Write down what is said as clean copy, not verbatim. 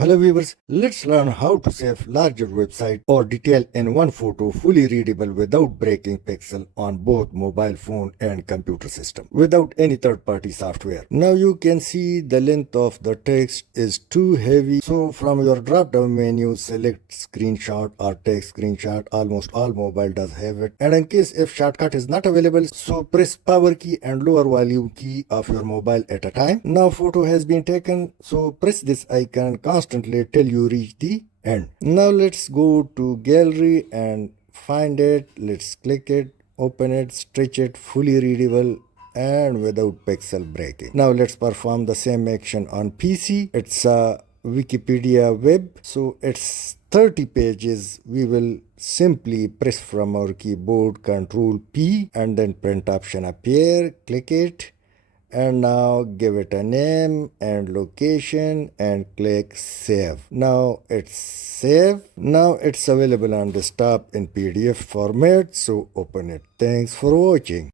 Hello viewers, let's learn how to save larger website or detail in one photo fully readable without breaking pixel on both mobile phone and computer system without any third-party software. Now you can see the length of the text is too heavy, so from your drop-down menu select screenshot or text screenshot. Almost all mobile does have it, and in case if shortcut is not available, so press power key and lower volume key of your mobile at a time. Now photo has been taken, so press this icon constantly till you reach the end. Now let's go to gallery and find it. Let's click it, open it, stretch it, fully readable and without pixel breaking. Now let's perform the same action on PC. It's a Wikipedia web, so it's 30 pages. We will simply press from our keyboard Ctrl P and then print option appear, click it, and now give it a name and location and click save. Now it's saved. Now it's available on desktop in PDF format, so open it. Thanks for watching.